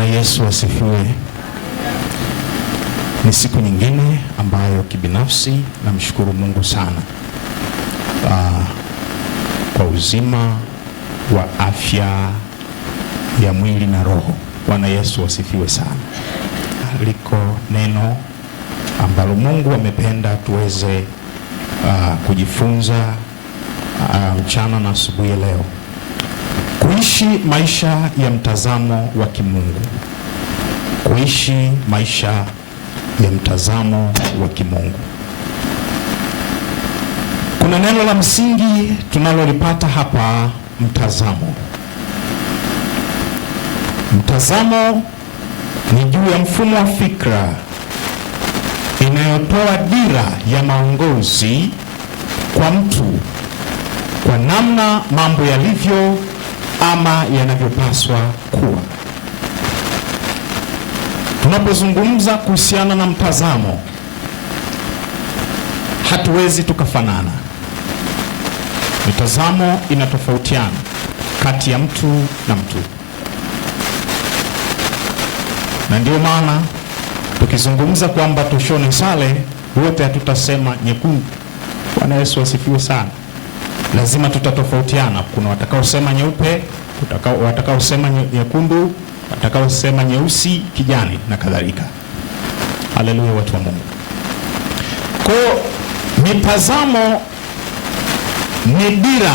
Bwana Yesu asifiwe. Ni siku nyingine ambayo kibinafsi namshukuru Mungu sana kwa uzima wa afya ya mwili na roho. Bwana Yesu asifiwe sana. Liko neno ambalo Mungu amependa tuweze kujifunza mchana na asubuhi leo. Kuishi maisha ya mtazamo wa kimungu. Kuishi maisha ya mtazamo wa kimungu. Kuna neno la msingi tunalolipata hapa, mtazamo. Mtazamo ni juu ya mfumo wa fikra inayotoa dira ya maongozi kwa mtu kwa namna mambo yalivyo ama yanavyopaswa kuwa. Tunapozungumza kuhusiana na mtazamo, hatuwezi tukafanana. Mitazamo inatofautiana kati ya mtu na mtu, na ndio maana tukizungumza kwamba tushone sare, wote hatutasema nyekundu. Bwana Yesu asifiwe sana. Lazima tutatofautiana. Kuna watakaosema nyeupe, watakaosema nyekundu, watakaosema nyeusi, kijani na kadhalika. Haleluya, watu wa Mungu. Kwa mitazamo ni dira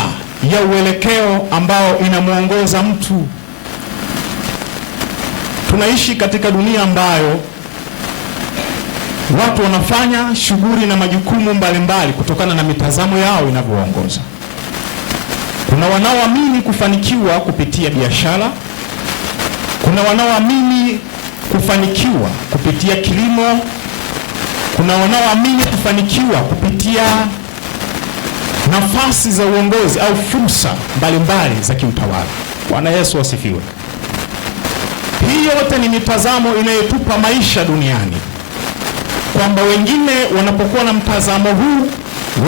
ya uelekeo ambao inamuongoza mtu. Tunaishi katika dunia ambayo watu wanafanya shughuli na majukumu mbalimbali kutokana na mitazamo yao inavyoongoza. Kuna wanaoamini kufanikiwa kupitia biashara. Kuna wanaoamini kufanikiwa kupitia kilimo. Kuna wanaoamini kufanikiwa kupitia nafasi za uongozi au fursa mbalimbali za kiutawala. Bwana Yesu asifiwe. Hii yote ni mitazamo inayotupa maisha duniani, kwamba wengine wanapokuwa na mtazamo huu,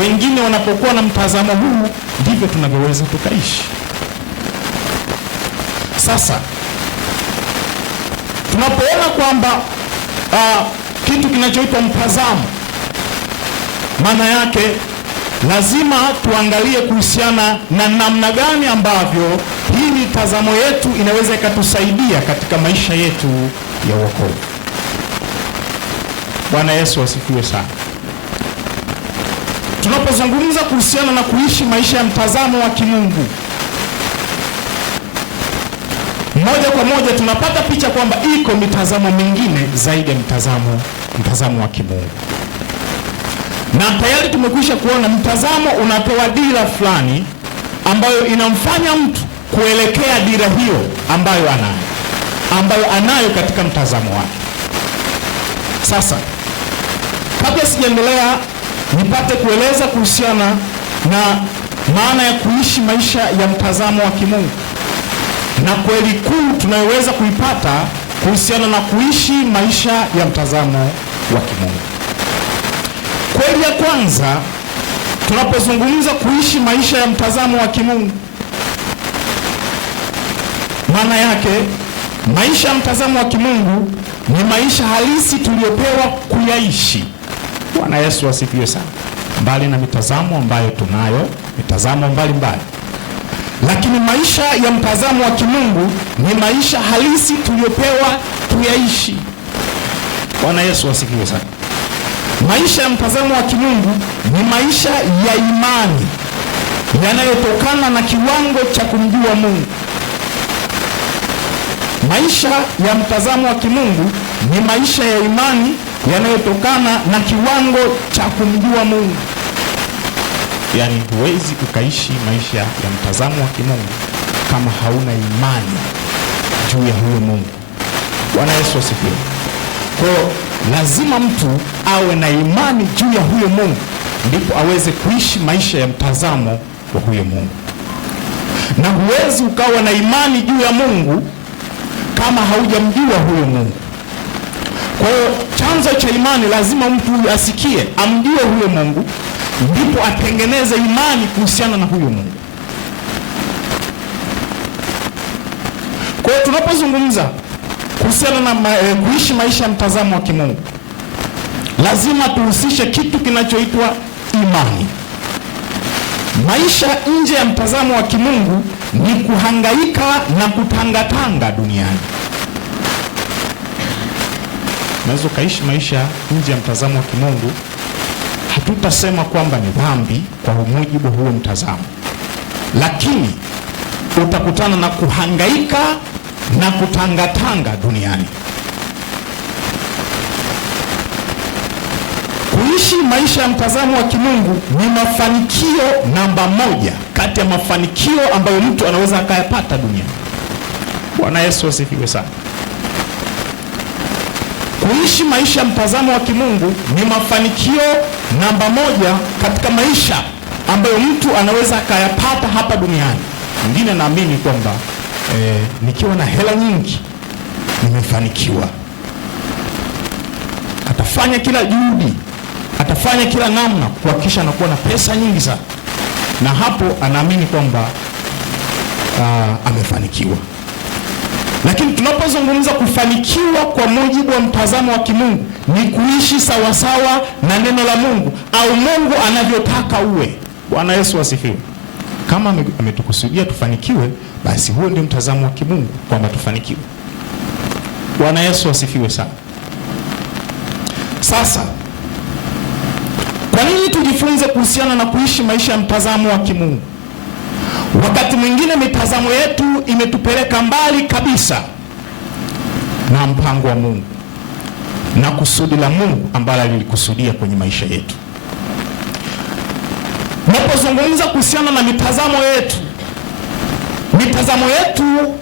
wengine wanapokuwa na mtazamo huu, ndivyo tunavyoweza tukaishi. Sasa tunapoona kwamba kitu kinachoitwa mtazamo, maana yake lazima tuangalie kuhusiana na namna gani ambavyo hii mitazamo yetu inaweza ikatusaidia katika maisha yetu ya wokovu. Bwana Yesu asifiwe sana. Tunapozungumza kuhusiana na kuishi maisha ya mtazamo wa kimungu, moja kwa moja tunapata picha kwamba iko mitazamo mingine zaidi ya mtazamo wa kimungu. Na tayari tumekwisha kuona mtazamo unatoa dira fulani ambayo inamfanya mtu kuelekea dira hiyo ambayo anayo katika mtazamo wake. Sasa kabla sijaendelea, nipate kueleza kuhusiana na maana ya kuishi maisha ya mtazamo wa kimungu na kweli kuu tunayoweza kuipata kuhusiana na kuishi maisha ya mtazamo wa kimungu. Kweli ya kwanza, tunapozungumza kuishi maisha ya mtazamo wa kimungu, maana yake maisha ya mtazamo wa kimungu ni maisha halisi tuliyopewa kuyaishi. Bwana Yesu asifiwe sana. Mbali na mitazamo ambayo tunayo, mitazamo mbalimbali, lakini maisha ya mtazamo wa kimungu ni maisha halisi tuliyopewa kuyaishi. Bwana Yesu asifiwe sana. Maisha ya mtazamo wa kimungu ni maisha ya imani yanayotokana na kiwango cha kumjua Mungu. Maisha ya mtazamo wa kimungu ni maisha ya imani yanayotokana na kiwango cha kumjua Mungu. Yaani huwezi ukaishi maisha ya mtazamo wa kimungu kama hauna imani juu ya huyo Mungu. Bwana Yesu asifiwe. Kwa hiyo lazima mtu awe na imani juu ya huyo Mungu, ndipo aweze kuishi maisha ya mtazamo wa huyo Mungu. Na huwezi ukawa na imani juu ya Mungu kama haujamjua huyo Mungu. Kwa hiyo chanzo cha imani lazima mtu asikie, amjue huyo Mungu, ndipo atengeneze imani kuhusiana na huyo Mungu. Kwa hiyo tunapozungumza kuhusiana na kuishi maisha ya mtazamo wa kimungu, lazima tuhusishe kitu kinachoitwa imani. Maisha nje ya mtazamo wa kimungu ni kuhangaika na kutangatanga duniani. Unaweza ukaishi maisha nje ya mtazamo wa kimungu, hatutasema kwamba ni dhambi kwa mujibu huo mtazamo, lakini utakutana na kuhangaika na kutangatanga duniani. Kuishi maisha ya mtazamo wa kimungu ni mafanikio namba moja kati ya mafanikio ambayo mtu anaweza akayapata duniani. Bwana Yesu asifiwe sana. Kuishi maisha ya mtazamo wa kimungu ni mafanikio namba moja katika maisha ambayo mtu anaweza akayapata hapa duniani. Mwingine naamini kwamba nikiwa na hela nyingi nimefanikiwa. Atafanya kila juhudi, atafanya kila namna kuhakikisha anakuwa na pesa nyingi sana, na hapo anaamini kwamba amefanikiwa. Lakini tunapozungumza kufanikiwa kwa mujibu wa mtazamo wa kimungu, ni kuishi sawasawa na neno la Mungu au Mungu anavyotaka uwe. Bwana Yesu asifiwe. Kama ametukusudia tufanikiwe, basi huo ndio mtazamo wa kimungu, kwamba tufanikiwe. Bwana Yesu asifiwe sana. Sasa, kwa nini tujifunze kuhusiana na kuishi maisha ya mtazamo wa kimungu? Wakati mwingine mitazamo yetu imetupeleka mbali kabisa na mpango wa Mungu na kusudi la Mungu ambalo alilikusudia kwenye maisha yetu. Napozungumza kuhusiana na mitazamo yetu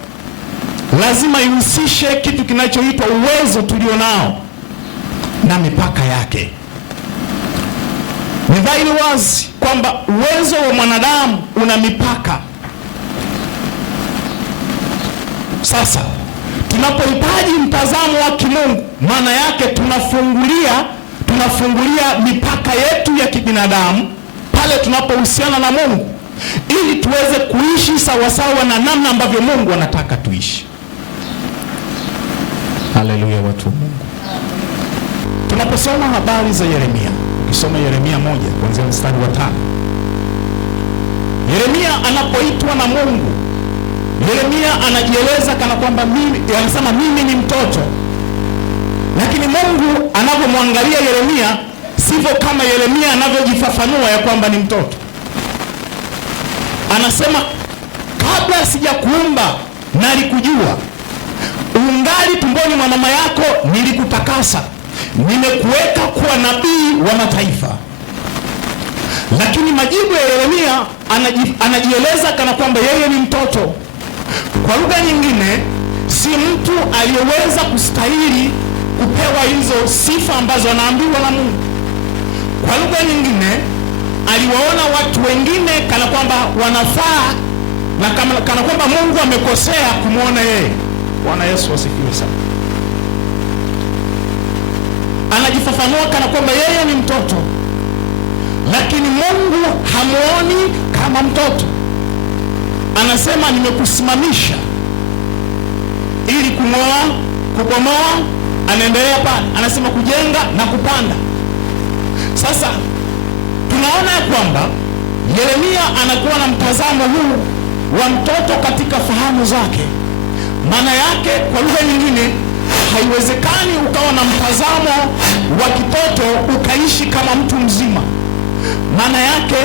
lazima ihusishe kitu kinachoitwa uwezo tulionao na mipaka yake. Ni dhahiri wazi kwamba uwezo wa mwanadamu una mipaka. Sasa, tunapohitaji mtazamo wa kimungu, maana yake tunafungulia mipaka yetu ya kibinadamu pale tunapohusiana na Mungu, ili tuweze kuishi sawasawa na namna ambavyo Mungu anataka tuishi. Haleluya, watu wa Mungu. Tunaposoma habari za Yeremia, ukisoma Yeremia 1 kuanzia mstari wa 5, Yeremia anapoitwa na Mungu, Yeremia anajieleza kana kwamba anasema mimi ni mtoto. Lakini Mungu anapomwangalia Yeremia, sivyo kama Yeremia anavyojifafanua ya kwamba ni mtoto. Anasema, kabla sijakuumba nalikujua, ungali tumboni mwa mama yako nilikutakasa, nimekuweka kuwa nabii wa mataifa. Lakini majibu ya Yeremia anajieleza kana kwamba yeye ni mtoto. Kwa lugha nyingine, si mtu aliyeweza kustahili kupewa hizo sifa ambazo anaambiwa na Mungu. Kwa lugha nyingine, aliwaona watu wengine kana kwamba wanafaa na kana kwamba Mungu amekosea kumwona yeye. Bwana Yesu asifiwe sana. Anajifafanua kana kwamba yeye ni mtoto, lakini Mungu hamuoni kama mtoto. Anasema nimekusimamisha ili kung'oa, kubomoa, anaendelea pale. Anasema kujenga na kupanda. Sasa tunaona ya kwamba Yeremia anakuwa na mtazamo huu wa mtoto katika fahamu zake. Maana yake, kwa lugha nyingine, haiwezekani ukawa na mtazamo wa kitoto ukaishi kama mtu mzima. Maana yake,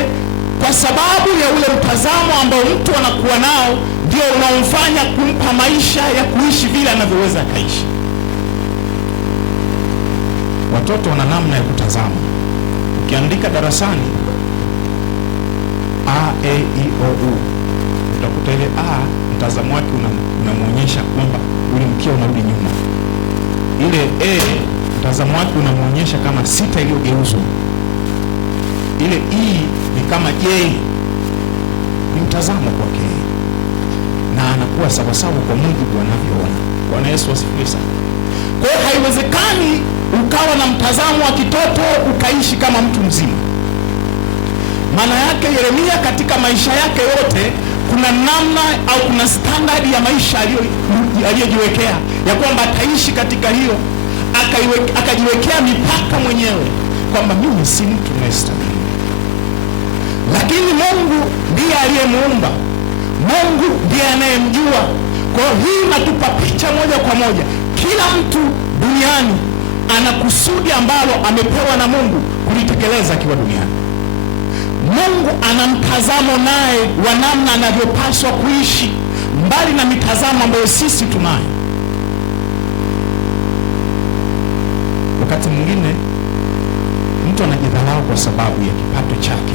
kwa sababu ya ule mtazamo ambao mtu anakuwa nao, ndio unaomfanya kumpa maisha ya kuishi vile anavyoweza akaishi. Watoto wana namna ya kutazama. Ukiandika darasani A, E, I, O, U, utakuta ile A mtazamo wake unamwonyesha kwamba ule mkia unarudi nyuma. Ile E mtazamo wake unamwonyesha kama sita iliyogeuzwa. Ile I ni kama J. Ni mtazamo kwake, na anakuwa sawasawa kwa Mungu anavyoona. Bwana Yesu asifiwe sana. Kwa hiyo haiwezekani ukawa na mtazamo wa kitoto ukaishi kama mtu mzima. Maana yake Yeremia katika maisha yake yote, kuna namna au kuna standard ya maisha aliyojiwekea ya kwamba ataishi katika hiyo, akajiwekea mipaka mwenyewe kwamba mimi si mtu nayestahili. Lakini Mungu ndiye aliyemuumba, Mungu ndiye anayemjua. Kwa hiyo hii inatupa picha moja kwa moja, kila mtu duniani ana kusudi ambalo amepewa na Mungu kulitekeleza akiwa duniani. Mungu ana mtazamo naye wa namna anavyopaswa kuishi, mbali na mitazamo ambayo sisi tunayo. Wakati mwingine mtu anajidharau kwa sababu ya kipato chake,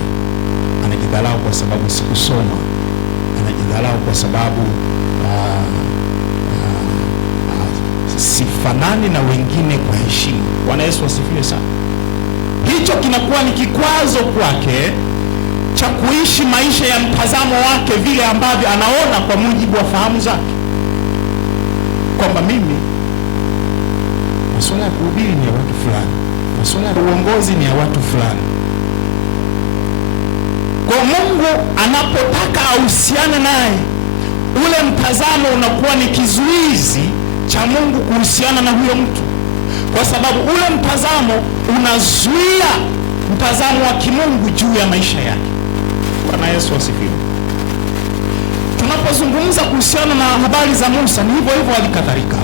anajidharau kwa sababu sikusoma, anajidharau kwa sababu sifanani na wengine kwa heshima. Bwana Yesu asifiwe sana. Hicho kinakuwa ni kikwazo kwake cha kuishi maisha ya mtazamo wake vile ambavyo anaona kwa mujibu wa fahamu zake, kwamba mimi masuala ya kuhubiri ni ya watu fulani, masuala ya uongozi ni ya watu fulani. Kwa Mungu anapotaka ahusiane naye, ule mtazamo unakuwa ni kizuizi cha Mungu kuhusiana na huyo mtu, kwa sababu ule mtazamo unazuia mtazamo wa kimungu juu ya maisha yake. Bwana Yesu asifiwe. Tunapozungumza kuhusiana na habari za Musa, ni hivyo hivyo alikadhalika.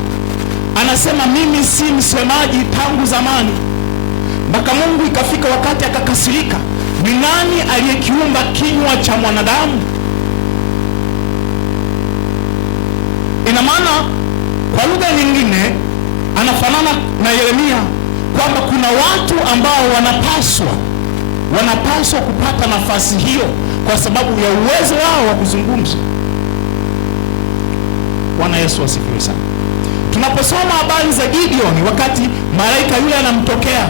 Anasema mimi si msemaji tangu zamani, mpaka Mungu ikafika wakati akakasirika. Ni nani aliyekiumba kinywa cha mwanadamu? Ina maana kwa lugha nyingine anafanana na Yeremia kwamba kuna watu ambao wanapaswa kupata nafasi hiyo kwa sababu ya uwezo wao wa kuzungumza. Bwana Yesu asifiwe sana. Tunaposoma habari za Gideon, wakati malaika yule anamtokea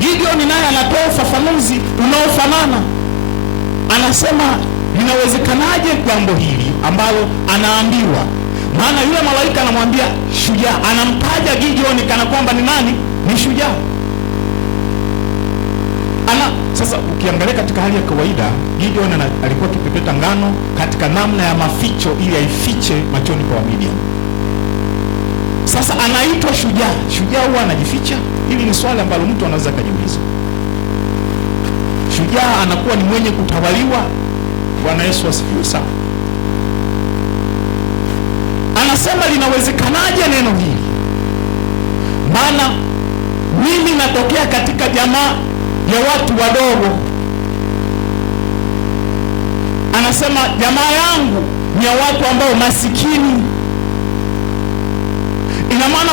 Gideon, naye anatoa ufafanuzi unaofanana. Anasema linawezekanaje jambo hili ambalo anaambiwa? Maana yule malaika anamwambia shujaa, anamtaja Gideon kana kwamba ni nani? Ni shujaa. Sasa ukiangalia katika hali ya kawaida, Gideon alikuwa akipepeta ngano katika namna ya maficho ili aifiche machoni kwa Midian. Sasa anaitwa shujaa. Shujaa huwa anajificha? Hili ni swali ambalo mtu anaweza kujiuliza. Shujaa anakuwa ni mwenye kutawaliwa. Bwana Yesu asifiwe sana. Anasema linawezekanaje neno hili? Maana mimi natokea katika jamaa ya watu wadogo. Anasema jamaa yangu ni ya watu ambao masikini. Ina maana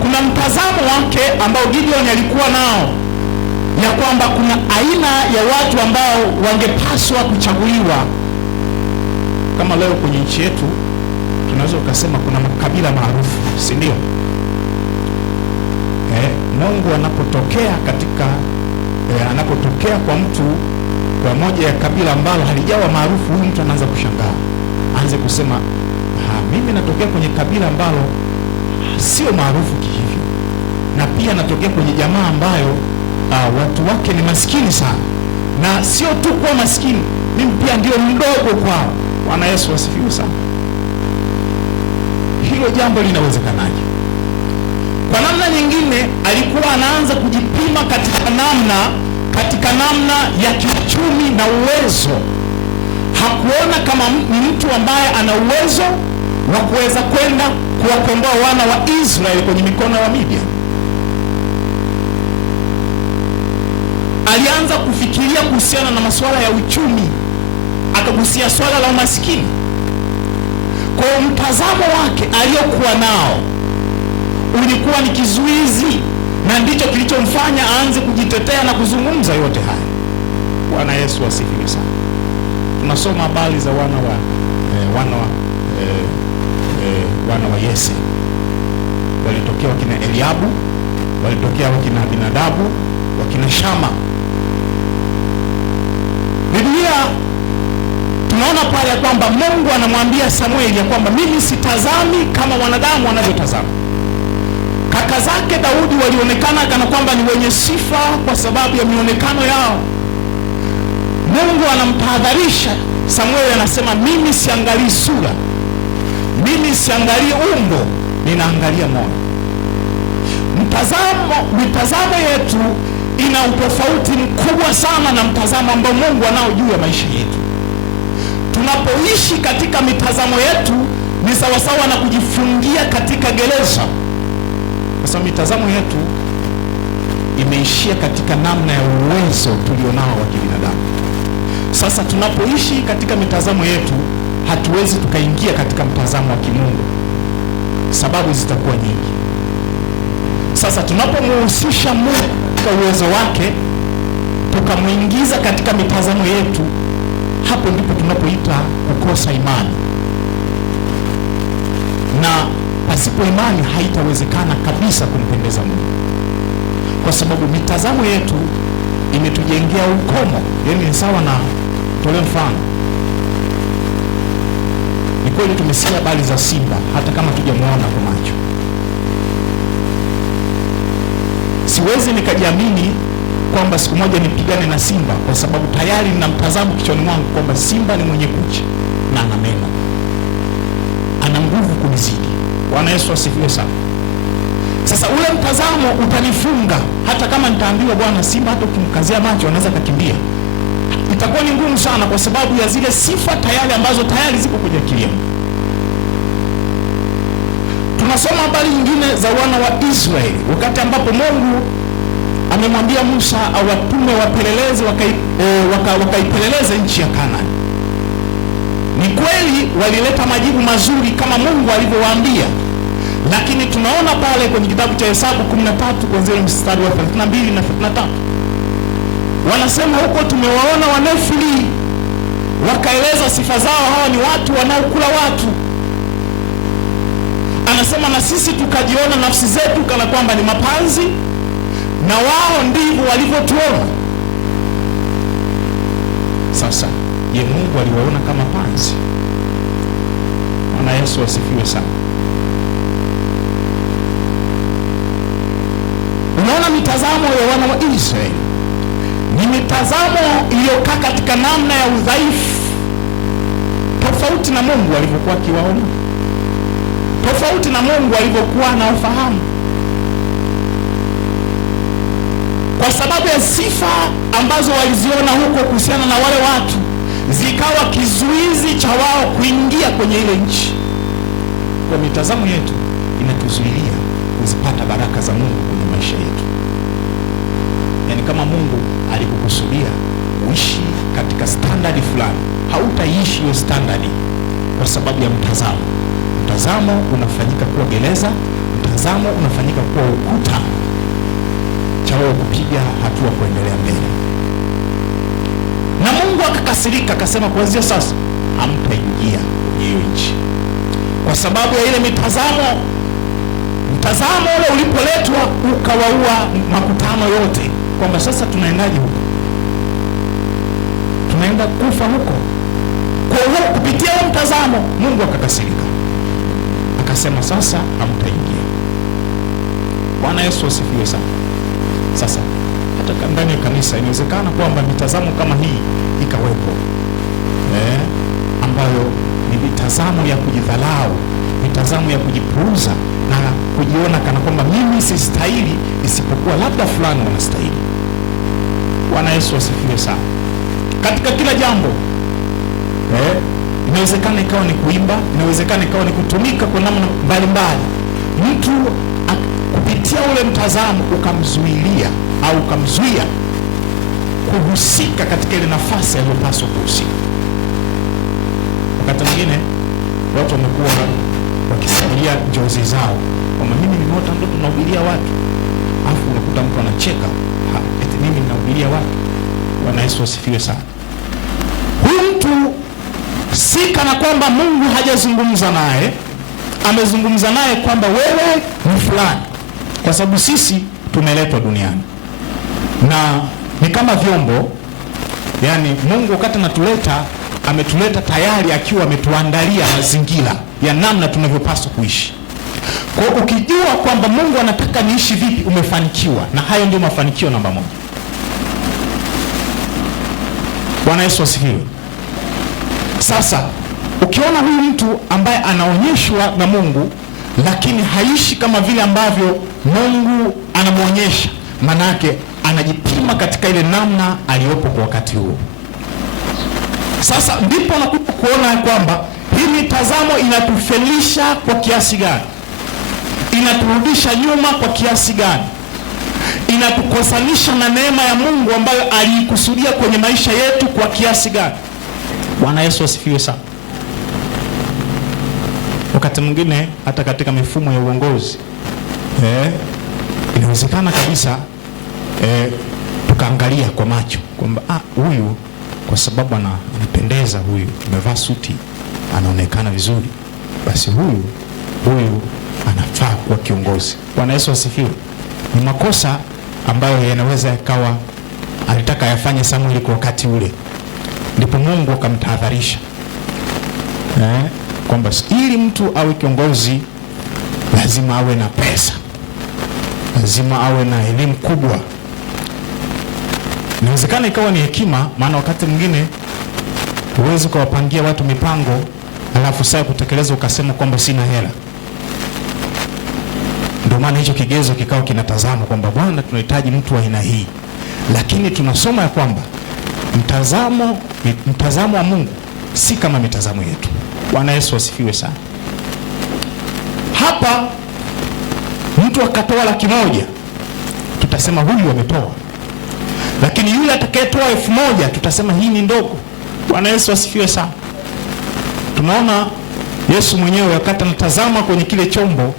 kuna mtazamo wake ambao Gideon alikuwa nao, ya kwamba kuna aina ya watu ambao wangepaswa kuchaguliwa. Kama leo kwenye nchi yetu tunaweza ukasema kuna makabila maarufu, si ndio? Mungu anapotokea kwa mtu kwa moja ya kabila ambalo halijawa maarufu, huyu mtu anaanza kushangaa, aanze kusema mimi natokea kwenye kabila ambalo sio maarufu kihivyo, na pia natokea kwenye jamaa ambayo watu wake ni maskini sana, na sio tu kwa maskini, mimi pia ndio mdogo kwao. Bwana Yesu asifiwe sana. Hilo jambo linawezekanaje? Kwa namna nyingine alikuwa anaanza kujipima katika namna ya kiuchumi na uwezo. Hakuona kama ni mtu ambaye ana uwezo wa kuweza kwenda kuwakomboa wana wa Israeli kwenye mikono ya Midian. Alianza kufikiria kuhusiana na masuala ya uchumi, akagusia swala la umaskini. Kwa mtazamo wake aliyokuwa nao ulikuwa ni kizuizi, na ndicho kilichomfanya aanze kujitetea na kuzungumza yote haya. Bwana Yesu asifiwe sana. Tunasoma habari za wana wa Yese. Walitokea wakina Eliabu, walitokea wakina Abinadabu, wakina Shama. Biblia tunaona pale ya kwamba Mungu anamwambia Samueli ya kwamba mimi sitazami kama wanadamu wanavyotazama. Kaka zake Daudi walionekana kana kwamba ni wenye sifa kwa sababu ya mionekano yao. Mungu anamtahadharisha Samueli anasema mimi siangalii sura, mimi siangalii umbo, ninaangalia moyo. Mitazamo yetu ina utofauti mkubwa sana na mtazamo ambao Mungu anao juu ya maisha yetu. Tunapoishi katika mitazamo yetu ni sawasawa na kujifungia katika gereza, kwa sababu mitazamo yetu imeishia katika namna ya uwezo tulionao wa kibinadamu. Sasa tunapoishi katika mitazamo yetu, hatuwezi tukaingia katika mtazamo wa kimungu, sababu zitakuwa nyingi. Sasa tunapomhusisha Mungu katika uwezo wake, tukamwingiza katika mitazamo yetu, hapo ndipo tunapoita kukosa imani. Na pasipo imani haitawezekana kabisa kumpendeza Mungu, kwa sababu mitazamo yetu imetujengea ukomo. Yaani ni sawa na, tolea mfano, ni kweli tumesikia habari za simba hata kama tujamuona kwa macho. Siwezi nikajiamini kwamba siku moja nipigane na simba, kwa sababu tayari nina mtazamo kichwani mwangu kwamba simba ni mwenye kucha na ana meno, ana nguvu kunizidi. Bwana Yesu asifiwe sana. Sasa ule mtazamo utanifunga. Hata kama nitaambiwa bwana, simba hata ukimkazia macho anaweza kukimbia, itakuwa ni ngumu sana, kwa sababu ya zile sifa tayari ambazo tayari zipo kwenye akili yangu. Tunasoma habari nyingine za wana wa Israeli, wakati ambapo Mungu amemwambia Musa awatume wapelelezi wakaipeleleze nchi ya Kanaani. Ni kweli walileta majibu mazuri kama Mungu alivyowaambia, lakini tunaona pale kwenye kitabu cha Hesabu 13 kuanzia mstari wa 32 na 33, wanasema huko tumewaona Wanefili, wakaeleza sifa zao, hawa ni watu wanaokula watu. Anasema na sisi tukajiona nafsi zetu kana kwamba ni mapanzi, na wao ndivyo walivyotuona. Sasa je, Mungu aliwaona kama panzi? Bwana Yesu asifiwe sana. Unaona, mitazamo ya wana wa Israeli ni mitazamo iliyokaa katika namna ya udhaifu, tofauti na Mungu alivyokuwa akiwaona, tofauti na Mungu alivyokuwa anaofahamu. Kwa sababu ya sifa ambazo waliziona huko kuhusiana na wale watu, zikawa kizuizi cha wao kuingia kwenye ile nchi. Kwa mitazamo yetu inatuzuilia kuzipata baraka za Mungu kwenye maisha yetu. Yaani kama Mungu alikukusudia uishi katika standard fulani, hautaishi hiyo standard kwa sababu ya mtazamo. Mtazamo unafanyika kuwa gereza, mtazamo unafanyika kuwa ukuta cha wewe kupiga hatua kuendelea mbele. Na Mungu akakasirika, akasema kuanzia sasa hamtaingia kwenye hiyo nchi, kwa sababu ya ile mitazamo. Mtazamo ule ulipoletwa ukawaua makutano yote, kwamba sasa tunaendaje huko? Tunaenda kufa huko. Kwa hiyo kupitia huo mtazamo Mungu akakasirika, akasema sasa hamtaingia. Bwana Yesu asifiwe sana. Sasa hata ndani ya kanisa inawezekana kwamba mitazamo kama hii ikawepo, ambayo ni mitazamo ya kujidhalau, mitazamo ya kujipuuza na kujiona kana kwamba mimi sistahili isipokuwa labda fulani wanastahili. Bwana Yesu asifiwe sana. Katika kila jambo inawezekana ikawa ni kuimba, inawezekana ikawa ni kutumika kwa namna mbalimbali. Mtu kupitia ule mtazamo ukamzuilia au ukamzuia kuhusika katika ile nafasi aliyopaswa kuhusika. Wakati mwingine watu wamekuwa wakisimulia njozi zao kwamba mimi nimeota ndoto nahubiria watu, alafu unakuta mtu anacheka, eti mimi ninahubiria watu. Bwana Yesu asifiwe sana. Huyu mtu si kana kwamba Mungu hajazungumza naye, amezungumza naye kwamba wewe ni fulani, kwa sababu sisi tumeletwa duniani na ni kama vyombo. Yani Mungu wakati anatuleta, ametuleta tayari akiwa ametuandalia mazingira ya namna tunavyopaswa kuishi. Kwa ukijua kwamba Mungu anataka niishi vipi, umefanikiwa, na hayo ndio mafanikio namba moja. Bwana Yesu asifiwe. Sasa ukiona huyu mtu ambaye anaonyeshwa na Mungu lakini haishi kama vile ambavyo Mungu anamwonyesha, manake anajipima katika ile namna aliyopo kwa wakati huo. Sasa ndipo nakuja kuona kwamba hii mitazamo inatufelisha kwa kiasi gani, inaturudisha nyuma kwa kiasi gani, inatukosanisha na neema ya Mungu ambayo aliikusudia kwenye maisha yetu kwa kiasi gani. Bwana Yesu asifiwe sana. Wakati mwingine hata katika mifumo ya uongozi inawezekana kabisa tukaangalia kwa macho kwamba huyu kwa sababu anapendeza, huyu amevaa suti, anaonekana vizuri, basi huyu anafaa kuwa kiongozi. Bwana Yesu asifiwe. Ni makosa ambayo yanaweza yakawa alitaka yafanye Samueli kwa wakati ule, ndipo Mungu akamtahadharisha kwamba ili mtu awe kiongozi lazima awe na pesa, lazima awe na elimu kubwa. Inawezekana ikawa ni hekima, maana wakati mwingine huwezi kuwapangia watu mipango alafu saa kutekeleza ukasema kwamba sina hela. Ndio maana hicho kigezo kikao kinatazama kwamba Bwana, tunahitaji mtu wa aina hii. Lakini tunasoma ya kwamba mtazamo wa Mungu si kama mitazamo yetu. Bwana Yesu asifiwe sana. Hapa mtu akatoa 100,000, tutasema huyu ametoa. Lakini yule atakayetoa 1,000 tutasema hii ni ndogo. Bwana Yesu asifiwe sana. Tunaona Yesu mwenyewe wakati anatazama kwenye kile chombo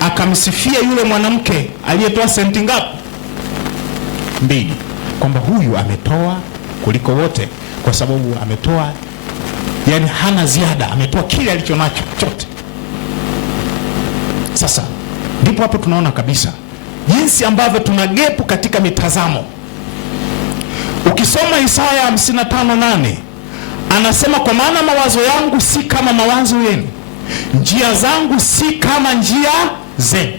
akamsifia yule mwanamke aliyetoa senti ngapi? 2. Kwamba huyu ametoa kuliko wote kwa sababu ametoa, yani hana ziada, ametoa kile alichonacho chote. Sasa ndipo hapo tunaona kabisa jinsi ambavyo tuna gepu katika mitazamo. Ukisoma Isaya 55:8 anasema, kwa maana mawazo yangu si kama mawazo yenu, njia zangu si kama njia zenu.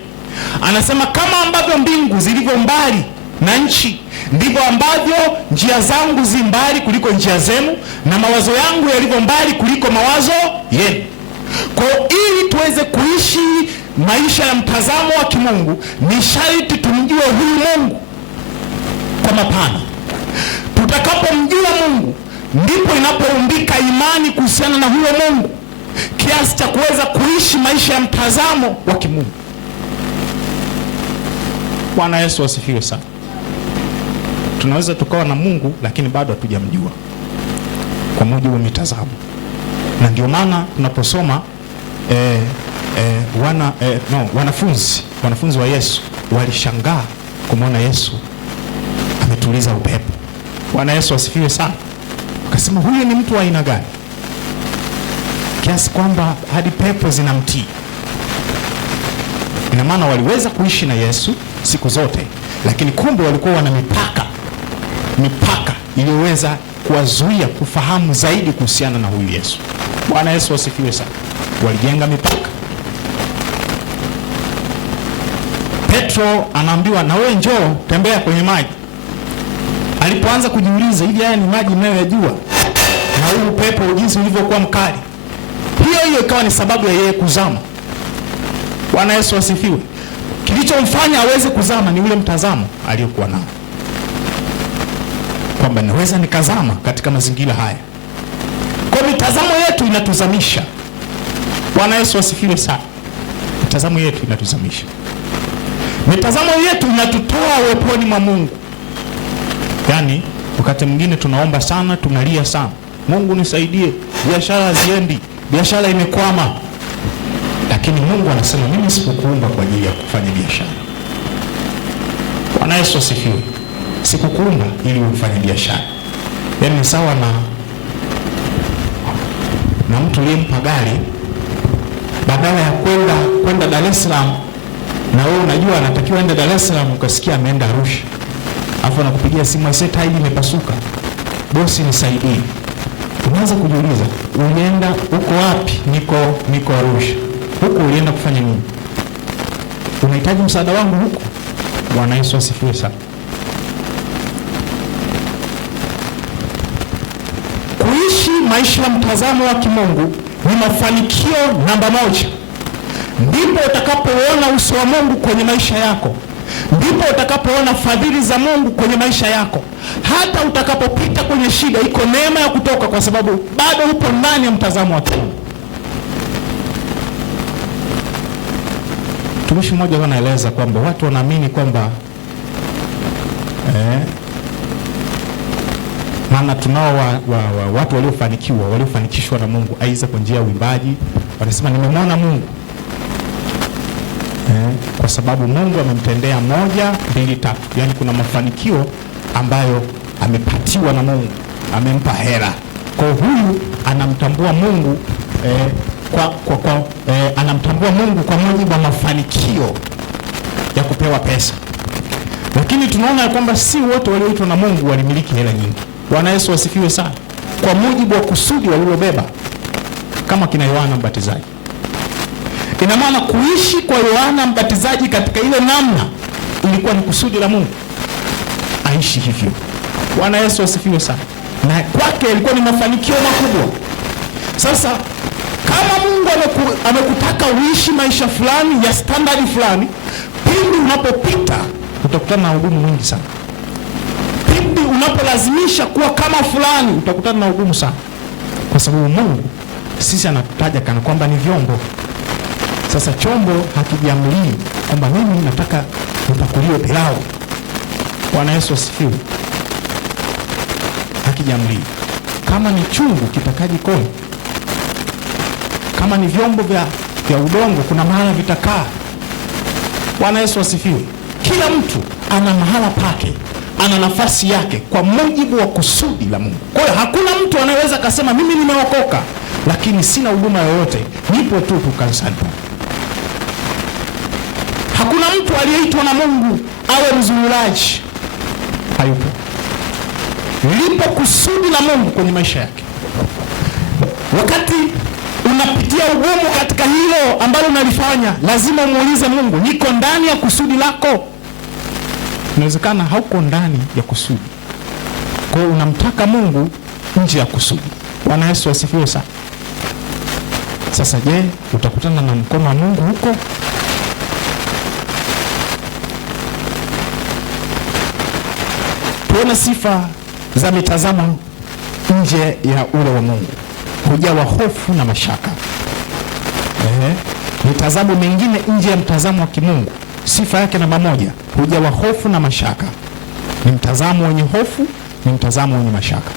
Anasema kama ambavyo mbingu zilivyo mbali na nchi, ndivyo ambavyo njia zangu zi mbali kuliko njia zenu, na mawazo yangu yalivyo mbali kuliko mawazo yenu. Kwa ili tuweze kuishi maisha ya mtazamo wa kimungu, ni sharti tumjue huyu Mungu kwa mapana. Tutakapomjua Mungu, ndipo inapoumbika imani kuhusiana na huyo Mungu, kiasi cha kuweza kuishi maisha ya mtazamo wa kimungu. Bwana Yesu asifiwe sana. Tunaweza tukawa na Mungu lakini bado hatujamjua kwa mujibu wa mitazamo. Na ndio maana tunaposoma wanafunzi wa Yesu walishangaa kumwona Yesu ametuliza upepo. Bwana Yesu asifiwe sana. Akasema huyu ni mtu wa aina gani, kiasi kwamba hadi pepo zinamtii. Ina maana waliweza kuishi na Yesu siku zote, lakini kumbe walikuwa wana mipaka iliyoweza kuwazuia kufahamu zaidi kuhusiana na huyu Yesu. Bwana Yesu asifiwe sana. Walijenga mipaka. Petro anaambiwa, na wewe njoo tembea kwenye maji. Alipoanza kujiuliza, hivi haya ni maji ninayoyajua na huu upepo jinsi ulivyokuwa mkali, hiyo ikawa ni sababu ya yeye kuzama. Bwana Yesu asifiwe. Kilichomfanya aweze kuzama ni ule mtazamo aliyokuwa nao, kwamba naweza nikazama katika mazingira haya. Kwa mitazamo yetu inatuzamisha. Bwana Yesu asifiwe sana. Mitazamo yetu inatuzamisha. Mitazamo yetu inatutoa uweponi mwa Mungu. Yaani wakati mwingine tunaomba sana, tunalia sana, Mungu nisaidie, biashara haziendi, biashara imekwama. Lakini Mungu anasema, mimi sikukuumba kwa ajili ya kufanya biashara. Bwana Yesu asifiwe. Sikukuumba ili ufanye biashara. Yaani sawa na mtu aliyempa gari, badala ya kwenda Dar es Salaam, na wewe unajua anatakiwa ende Dar es Salaam, ukasikia ameenda Arusha. Alafu anakupigia simu, aseta hili imepasuka, bosi nisaidie. Unaanza kujiuliza, ulienda uko wapi? Niko Arusha. Huko ulienda kufanya nini? Unahitaji msaada wangu huko? Bwana Yesu asifiwe sana. Kuishi maisha ya mtazamo wa kimungu ni mafanikio namba moja. Ndipo utakapoona uso wa Mungu kwenye maisha yako, ndipo utakapoona fadhili za Mungu kwenye maisha yako. Hata utakapopita kwenye shida, iko neema ya kutoka, kwa sababu bado upo ndani ya mtazamo wa kimungu. Mtumishi mmoja anaeleza kwamba watu wanaamini kwamba maana tunao watu waliofanikishwa na Mungu, aidha kwa njia ya uimbaji, wanasema nimemwona Mungu kwa sababu Mungu amemtendea 1, 2, 3. Yaani kuna mafanikio ambayo amepatiwa na Mungu, amempa hela. Kwa huyu anamtambua Mungu anamtambua Mungu kwa mujibu wa mafanikio ya kupewa pesa. Lakini tunaona kwamba si wote walioitwa na Mungu walimiliki hela nyingi. Bwana Yesu asifiwe sana. Kwa mujibu wa kusudi walilobeba, kama kina Yohana Mbatizaji. Ina maana kuishi kwa Yohana Mbatizaji katika ile namna ilikuwa ni kusudi la Mungu aishi hivyo. Bwana Yesu asifiwe sana. Na kwake ilikuwa ni mafanikio makubwa. Sasa kama Mungu amekutaka uishi maisha fulani ya standard fulani, pindi unapopita utakutana na ugumu mwingi sana. Pindi unapolazimisha kuwa kama fulani utakutana na ugumu sana. Kwa sababu Mungu sisi anatutaja kana kwamba ni vyombo. Sasa chombo hakijiamlii kwamba mimi nataka nipakuliwe pilau. Bwana Yesu asifiwe. Hakijiamlii. Kama ni chungu kitakaji koni. Kama ni vyombo vya udongo kuna mahala vitakaa. Bwana Yesu asifiwe. Kila mtu ana mahala pake, ana nafasi yake kwa mujibu wa kusudi la Mungu. Kwa hiyo hakuna mtu anayeweza kusema mimi nimeokoka lakini sina huduma yoyote, nipo tu kanisani. Hakuna mtu aliyeitwa na Mungu awe mzururaji. Hayupo. Lipo kusudi la Mungu kwenye maisha yake. Wakati unapitia ugumu katika hilo ambalo unalifanya, lazima umuulize Mungu, niko ndani ya kusudi lako? Inawezekana hauko ndani ya kusudi. Kwa hiyo unamtaka Mungu nje ya kusudi. Bwana Yesu asifiwe sana. Sasa je, utakutana na mkono wa Mungu huko? Tuone sifa za mitazamo nje ya ule wa Mungu. Hujawa hofu na mashaka. Mitazamo mingine nje ya mtazamo wa kimungu, sifa yake namba 1, hujawa hofu na mashaka. Ni mtazamo wenye hofu, ni mtazamo wenye mashaka.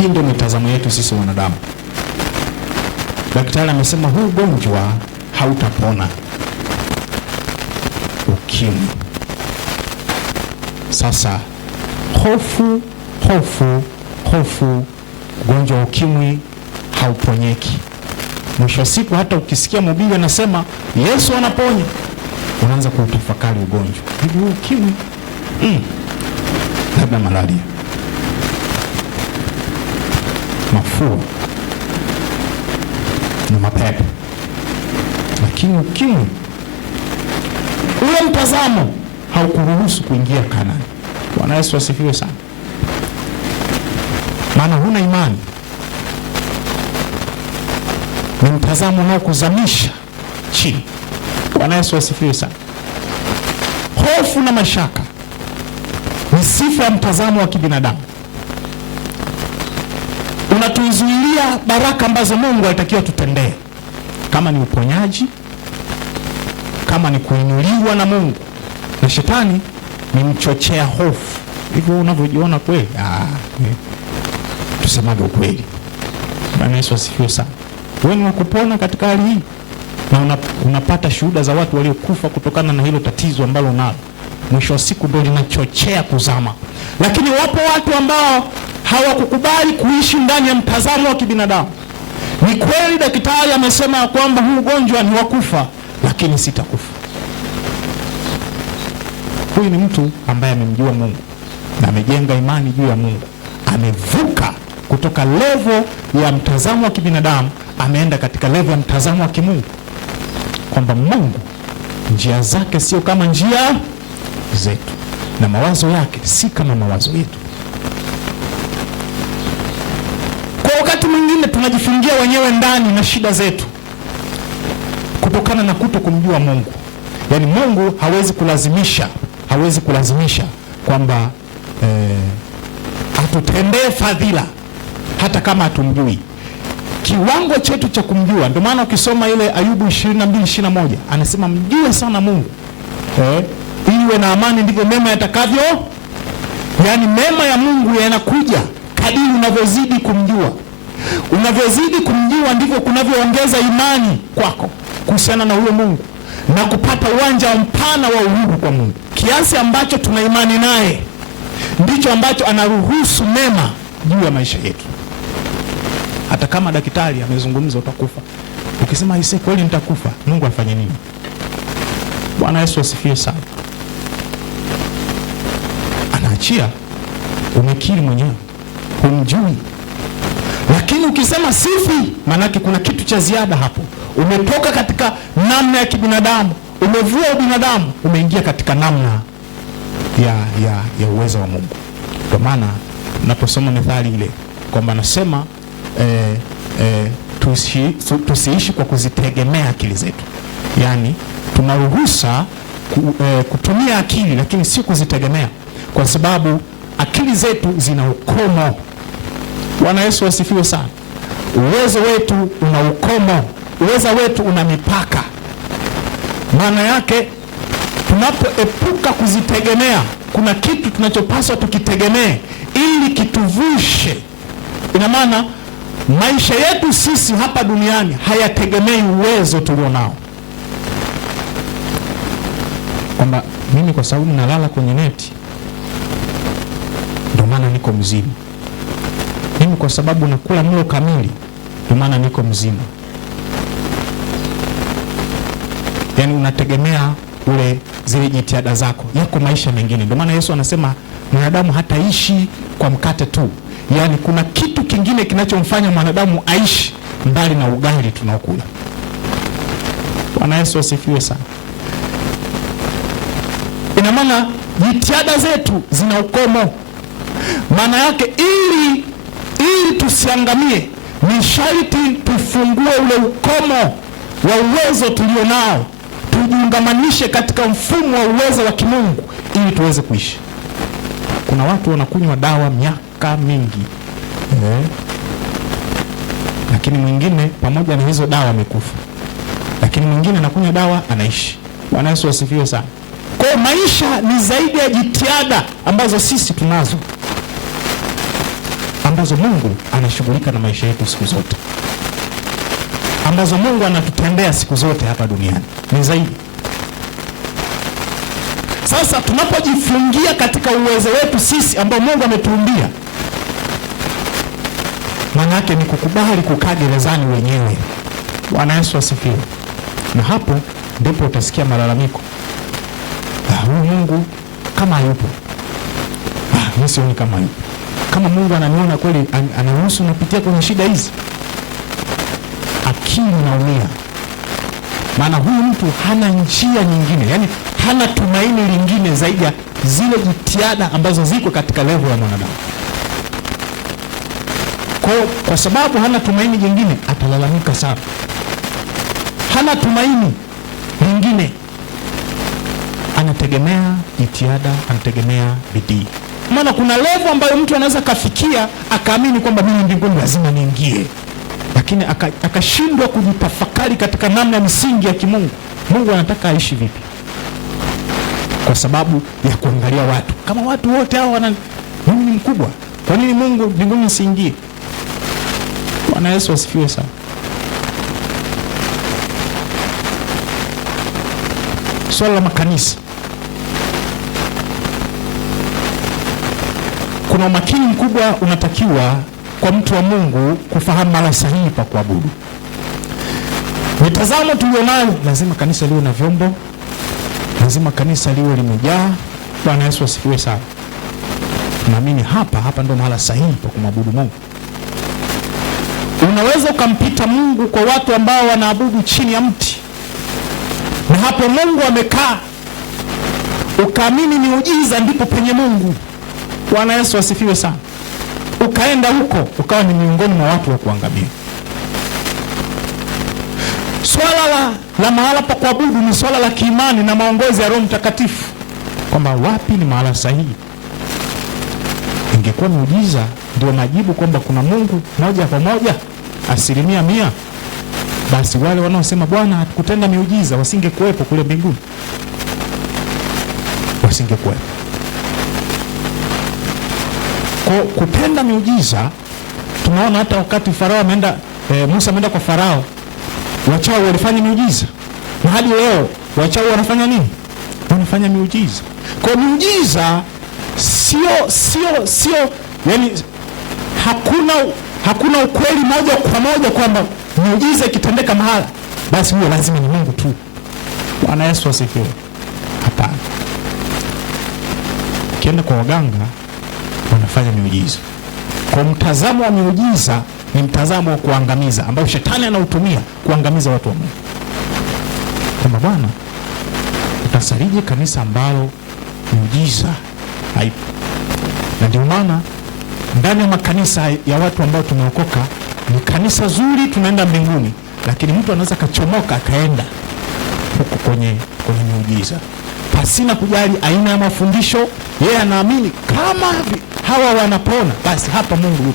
Hii ndio mitazamo yetu sisi wanadamu. Daktari amesema huu ugonjwa hautapona. Ukimwi. Sasa hofu, ugonjwa wa ukimwi hauponyeki. Mwisho wa siku hata ukisikia mhubiri anasema Yesu anaponya, unaanza kutafakari ugonjwa. Hivi ukimwi? Labda malaria, mafua na mapepo. Lakini ukimwi, ule mtazamo haukuruhusu kuingia Kanaani. Bwana Yesu asifiwe sana. Maana huna imani. Ni mtazamo unaokuzamisha chini. Bwana Yesu asifiwe sana. Hofu na mashaka ni sifa ya mtazamo wa kibinadamu. Unatuzuilia baraka ambazo Mungu alitakiwa tutendee. Kama ni uponyaji, kama ni kuinuliwa na Mungu. Na shetani ni mchochea hofu. Hivyo unavyojiona kweli? Tusemaje ukweli. Bwana Yesu asifiwe sana. Wewe ni wakupona katika hali hii. Na unapata shuhuda za watu waliokufa kutokana na hilo tatizo ambalo unalo. Mwisho wa siku ndio linachochea kuzama. Lakini wapo watu ambao hawakukubali kuishi ndani ya mtazamo wa kibinadamu. Ni kweli daktari amesema kwamba huu ugonjwa ni wa kufa, lakini sitakufa. Huyu ni mtu ambaye amemjua Mungu na amejenga imani juu ya Mungu. Amevuka kutoka level ya mtazamo wa kibinadamu, ameenda katika level ya mtazamo wa kimungu. Kwamba Mungu njia zake sio kama njia zetu, na mawazo yake si kama mawazo yetu. tunajifungia wenyewe ndani na shida zetu kutokana na kuto kumjua Mungu. Yaani Mungu hawezi kulazimisha kwamba atutendee fadhila hata kama hatumjui. Kiwango chetu cha kumjua, ndio maana ukisoma ile Ayubu 22:21 anasema mjue sana Mungu ili uwe na amani, ndivyo mema yatakavyo. Yaani mema ya Mungu yanakuja kadiri unavyozidi kumjua. Unavyozidi kumjua ndivyo kunavyoongeza imani kwako kuhusiana na huyo Mungu na kupata uwanja mpana wa uhuru kwa Mungu. Kiasi ambacho tuna imani naye ndicho ambacho anaruhusu mema juu ya maisha yetu. Hata kama daktari amezungumza utakufa, ukisema hisi kweli nitakufa, Mungu afanye nini? Bwana Yesu asifiwe sana. Anaachia, umekiri mwenyewe, humjui. Lakini ukisema sifi, manake kuna kitu cha ziada hapo. Umetoka katika namna ya kibinadamu, umevua ubinadamu, umeingia katika namna ya uwezo wa Mungu. Kwa maana naposoma methali ile kwamba anasema tusiishi kwa kuzitegemea akili zetu. Yaani tunaruhusa kutumia akili lakini si kuzitegemea, kwa sababu akili zetu zina ukomo. Bwana Yesu asifiwe sana. Uwezo wetu una ukomo, uwezo wetu una mipaka. Maana yake tunapoepuka kuzitegemea, kuna kitu tunachopaswa tukitegemee ili kituvushe. Ina maana maisha yetu sisi hapa duniani hayategemei uwezo tulionao. Kwamba mimi kwa sababu nalala kwenye neti ndio maana niko mzima. Mimi kwa sababu nakula mlo kamili ndio maana niko mzima. Yaani unategemea zile jitihada zako. Yako maisha mengine. Ndio maana Yesu anasema mwanadamu hataishi kwa mkate tu. Yaani kuna kitu kingine kinachomfanya mwanadamu aishi mbali na ugali tunaokula. Bwana Yesu asifiwe sana. Ina maana jitihada zetu zina ukomo. Maana yake ili tusiangamie ni sharti tufungue ule ukomo wa uwezo tulionao, tujiungamanishe katika mfumo wa uwezo wa kimungu ili tuweze kuishi. Kuna watu wanakunywa dawa miaka mingi lakini mwingine pamoja na hizo dawa amekufa, lakini mwingine anakunywa dawa anaishi. Bwana Yesu asifiwe sana. Kwa maisha ni zaidi ya jitihada ambazo sisi tunazo, ambazo Mungu anashughulika na maisha yetu siku zote, ambazo Mungu anatutendea siku zote hapa duniani. Ni zaidi. Sasa tunapojifungia katika uwezo wetu sisi ambao Mungu ametuumbia, maana yake ni kukubali kukaa gerezani wenyewe. Bwana Yesu asifiwe. Na hapo ndipo utasikia malalamiko. Huyu Mungu kama hayupo. Mimi sioni kama hayupo. Kama Mungu ananiona kweli, anaruhusu napitia kwenye shida hizi, akili naumia. Maana huyu mtu hana njia nyingine, yani hana tumaini lingine zaidi ya zile jitihada ambazo ziko katika level ya mwanadamu. Kwa sababu hana tumaini jingine, atalalamika sana. Hana tumaini lingine, anategemea jitihada, anategemea bidii. Maana kuna level ambayo mtu anaweza kafikia akaamini kwamba mimi mbinguni lazima niingie, lakini akashindwa kujitafakari katika namna misingi ya kimungu. Mungu anataka aishi vipi? Kwa sababu ya kuangalia watu. Kama watu wote hao mimi ni mkubwa, kwa nini Mungu mbinguni siingie? Bwana Yesu asifiwe sana. Swala la makanisa, kuna umakini mkubwa unatakiwa kwa mtu wa Mungu kufahamu mara sahihi pa kuabudu. Mitazamo tulionayo, lazima kanisa liwe na vyombo, lazima kanisa liwe limejaa. Bwana Yesu asifiwe sana. Tunaamini hapa ndio mahali sahihi pa kumwabudu Mungu. Unaweza ukampita Mungu kwa watu ambao wanaabudu chini ya mti, na hapo Mungu amekaa, ukaamini miujiza ndipo penye Mungu. Bwana Yesu asifiwe sana. Ukaenda huko ukawa ni miongoni mwa watu wa kuangamia. Swala la mahala pa kuabudu ni swala la kiimani na maongozi ya Roho Mtakatifu, kwamba wapi ni mahala sahihi. Ingekuwa miujiza ndio majibu kwamba kuna Mungu moja kwa moja 100%, basi wale wanaosema Bwana hatukutenda miujiza wasingekuwepo kule mbinguni, wasingekuwepo. Kwa kutenda miujiza, tunaona hata wakati Farao ameenda, Musa ameenda kwa Farao, wachawi walifanya miujiza, na hadi leo wachawi wanafanya nini? Wanafanya miujiza. Kwa miujiza sio yani, hakuna ukweli moja kwa moja kwamba miujiza ikitendeka mahala basi huyo lazima ni Mungu tu. Bwana Yesu asifiwe. Hapana. Ukienda kwa waganga wanafanya miujiza. Kwa mtazamo wa miujiza ni mtazamo wa kuangamiza ambao shetani anautumia kuangamiza watu wa Mungu. Kama Bwana, utasalije kanisa ambalo miujiza haipo? Na ndio maana ndani ya makanisa ya watu ambao tumeokoka ni kanisa zuri, tunaenda mbinguni, lakini mtu anaweza kachomoka akaenda huko kwenye miujiza pasina kujali aina ya mafundisho. Yeye anaamini kama hawa wanapona basi hapa Mungu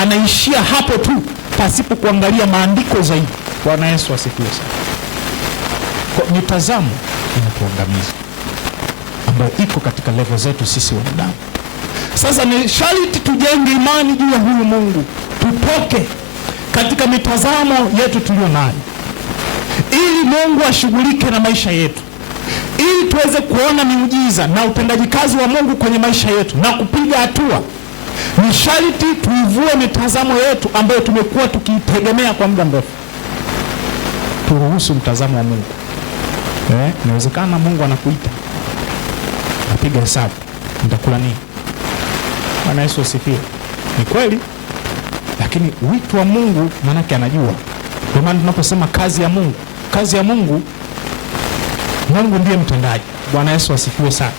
anaishia hapo tu, pasipo kuangalia maandiko zaidi. Bwana Yesu asifiwe sana. Kwa mitazamo inatuangamiza ambayo iko katika level zetu sisi wanadamu. Sasa ni sharti tujenge imani juu ya huyu Mungu, tutoke katika mitazamo yetu tulio nayo, ili Mungu ashughulike na maisha yetu, ili tuweze kuona miujiza na utendaji kazi wa Mungu kwenye maisha yetu na kupiga hatua. Ni sharti tuivue mitazamo yetu ambayo tumekuwa tukitegemea kwa muda mrefu, turuhusu mtazamo wa Mungu. Inawezekana Mungu anakuita, napiga hesabu, nitakula nini? Bwana Yesu asifiwe. Ni kweli, lakini wito wa Mungu manake anajua. Kwa maana tunaposema kazi ya Mungu, Mungu ndiye mtendaji. Bwana Yesu asifiwe sana.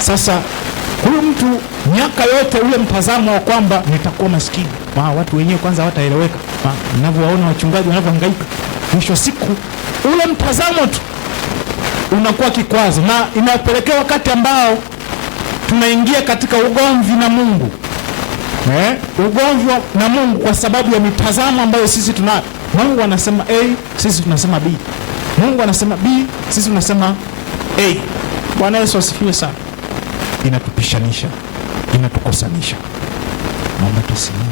Sasa huyu mtu miaka yote ule mtazamo wa kwamba nitakuwa maskini, watu wenyewe kwanza hawataeleweka, ninavyowaona wachungaji wanavyohangaika, mwisho wa siku ule mtazamo tu unakuwa kikwazo, na inapelekea wakati ambao tunaingia katika ugomvi na Mungu. Ugomvi na Mungu kwa sababu ya mitazamo ambayo sisi tunayo. Mungu anasema A, sisi tunasema B. Mungu anasema B, sisi tunasema A. Bwana Yesu asifiwe sana. Inatupishanisha, inatukosanisha. Naomba tusimame.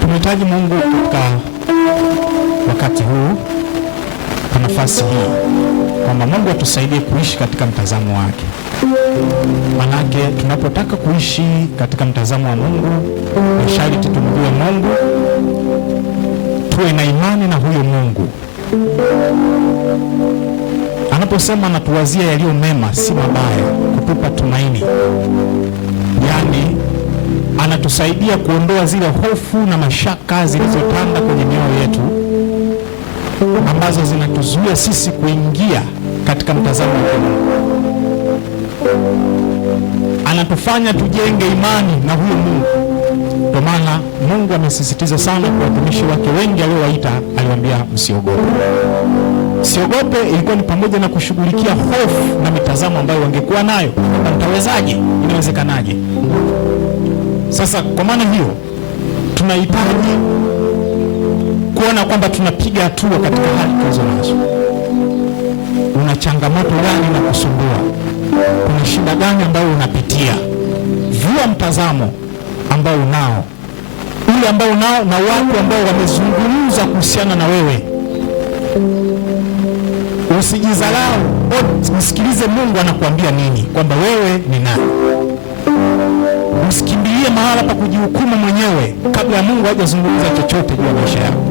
Tunahitaji Mungu katika wakati huu, kwa nafasi hii, kwamba Mungu atusaidie kuishi katika mtazamo wake. Manake tunapotaka kuishi katika mtazamo wa Mungu, ni sharti tumjue Mungu, tuwe na imani na huyo Mungu. Anaposema anatuwazia yaliyo mema, si mabaya, kutupa tumaini, yani anatusaidia kuondoa zile hofu na mashaka zilizotanda kwenye mioyo yetu, ambazo zinatuzuia sisi kuingia katika mtazamo wa Mungu. Anatufanya tujenge imani na huyo Mungu. Kwa maana Mungu amesisitiza sana kwa watumishi wake wengi aliowaita, aliwaambia msiogope. Siogope ilikuwa ni pamoja na kushughulikia hofu na mitazamo ambayo wangekuwa nayo. Mtawezaje? Inawezekanaje? Sasa kwa maana hiyo tunahitaji kuona kwamba tunapiga hatua katika hali tulizo nazo. Una changamoto gani na kusumbua? Kuna shida gani ambayo unapitia? Vua mtazamo ambao unao, ule ambao unao na watu ambao wamezungumza kuhusiana na wewe. Usijizalau, msikilize Mungu anakuambia nini, kwamba wewe ni nani. Usikimbilie mahala pa kujihukumu mwenyewe kabla ya Mungu hajazungumza chochote juu ya maisha yako.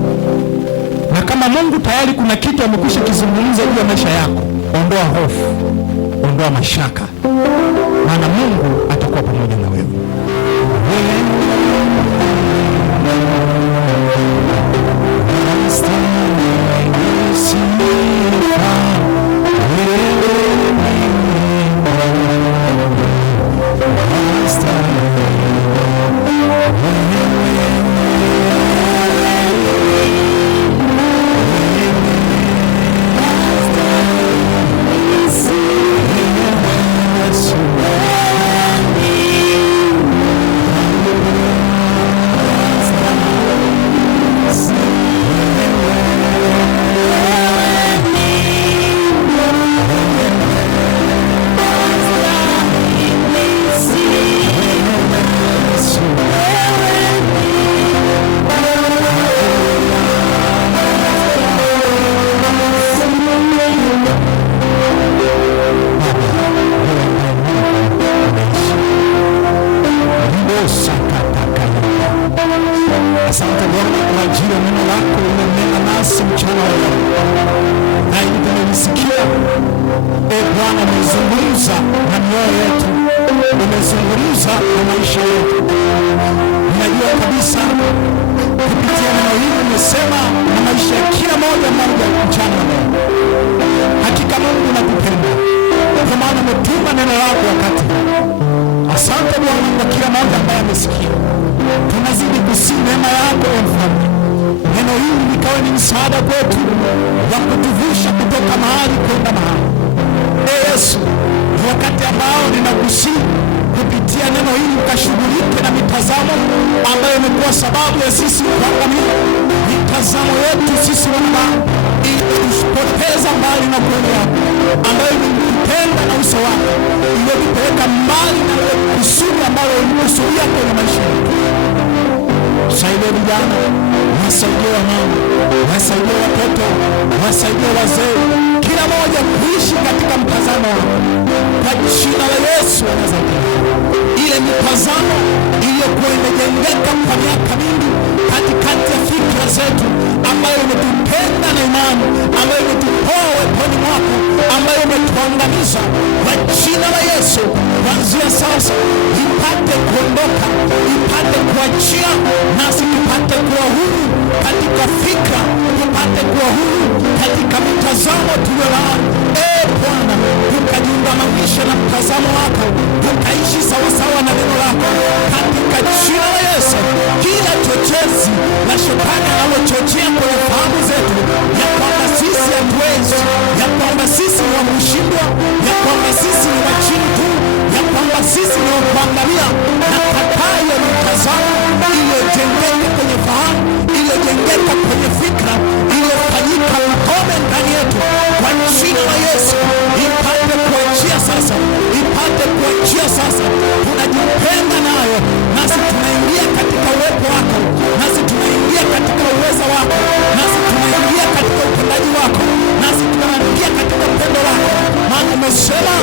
Na kama Mungu tayari kuna kitu amekwisha kizungumza juu ya maisha yako, ondoa hofu, ondoa mashaka, maana Mungu atakuwa pamoja na wewe. Yeah. umezungumza na mioyo yetu, umezungumza na maisha yetu. Ninajua kabisa kupitia neno hili umesema na maisha ya kila moja mchana leo. Hakika Mungu unatupenda, kwa maana umetuma neno lako wakati huu. Asante Bwana kwa kila moja ambaye amesikia. Tunazidi kusihi neema yako ewe Mfalme, neno hili likawe ni msaada kwetu wa kutuvusha kutoka mahali kwenda mahali. Ee Yesu, ni wakati ambao ninakusihi kupitia neno hili ukashughulike na mitazamo ambayo imekuwa sababu ya sisi kuangamia. Mitazamo yetu sisi wanadamu ilitupoteza mbali na kweli yako, ambayo ilitupenda na uso wako, ilitupeleka mbali na kusudi ambalo ulikusudia kwenye maisha yetu. Wasaidie vijana, wasaidie wamama, wasaidie watoto, wasaidie wazee, kila moja kuishi katika mtazamo wako, kwa jina la Yesu wa Nazareti. Ile mitazamo iliyokuwa imejengeka kwa miaka mingi katikati ya fikra zetu, ambayo imetupenda na imani, ambayo imetupoa uweponi mwako, ambayo imetuangamiza, kwa jina la Yesu kuanzia sasa ipate kuondoka, ipate kuachia, nasi tupate kuwa huru katika fikra, tupate kuwa huru katika mitazamo tulionayo. Bwana, tukajiungamanisha na mtazamo wako, tukaishi sawasawa na neno lako, katika jina la Yesu. Kila chochezi la shetani analochochea kwenye fahamu zetu ya kwamba sisi hatuwezi, ya kwamba sisi ni wa kushindwa, ya kwamba sisi ni wa chini tu, ya kwamba sisi ni wa kuangamia, na kataa hiyo mitazamo iliyojengeka kwenye fahamu, iliyojengeka kwenye fikra, iliyofanyika mkome ndani yetu, kwa jina la Yesu ipate kuachia sasa, ipate kuachia sasa. Tunajipenda nayo, nasi tunaingia katika uwepo wako, nasi tunaingia katika uweza wako, nasi tunaingia katika utendaji wako, nasi tunaingia katika upendo wako. Maana umesema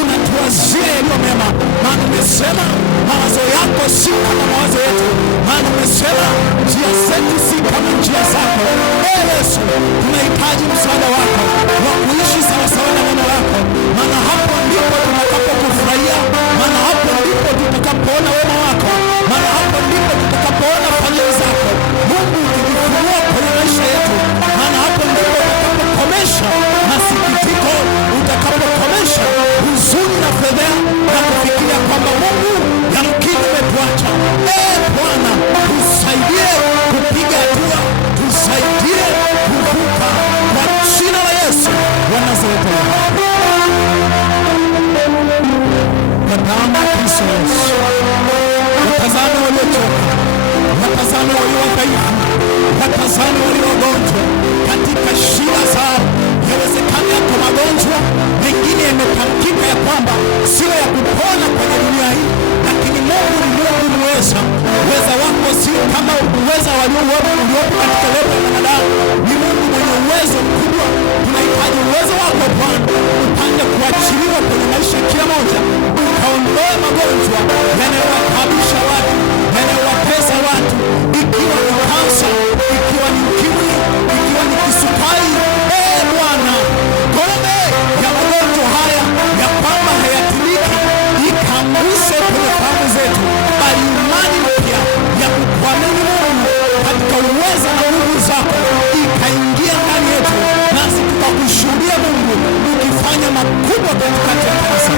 unatuwazia yaliyo mema, maana umesema mawazo yako si kama mawazo yetu, maana umesema njia zetu si kama njia zako. Yesu, tunahitaji msaada wako wa kuishi sawasawa na neno lako, maana hapo ndipo tutakapokufurahia, maana hapo ndipo tutakapoona wema wako, maana hapo ndipo tutakapoona fadhili zako. Mungu, ukijifunua kwenye maisha yetu, maana hapo ndipo utakapokomesha masikitiko, utakapokomesha huzuni na fedheha na kufikiria kwamba Mungu yamkini umetuacha. Bwana, tusaidie kupiga hatua, tusaidie kuvuka, kwa jina la Yesu wa Nazareti. Kwa damu ya Kristo Yesu, watazame waliochoka, watazame walio wadhaifu, watazame walio wagonjwa katika shida zao. Yawezekana yako magonjwa mengine yametamkika ya kwamba sio ya kupona kwenye dunia hii, lakini Mungu ni Mungu muweza. Uweza wako si kama uweza waliopo katika levo ya wanadamu. Ni Mungu mwenye uwezo mkubwa. Tunahitaji uwezo wako Bwana upande kuachiliwa kwenye maisha kila moja, ukaondoe magonjwa yanayowakabisha watu, yanayowatesa watu, ikiwa ni kansa, ikiwa ni ukimwi, ikiwa ni kisukari. Bwana, ngome ya magonjwa haya ya kwamba hayatimiki ikanguse kwenye fahamu zetu, bali imani mpya ya kukuamini Mungu katika uweza na nguvu zako ikaingia ndani yetu, nasi tukakushuhudia Mungu ukifanya makubwa katikati ya kanisa.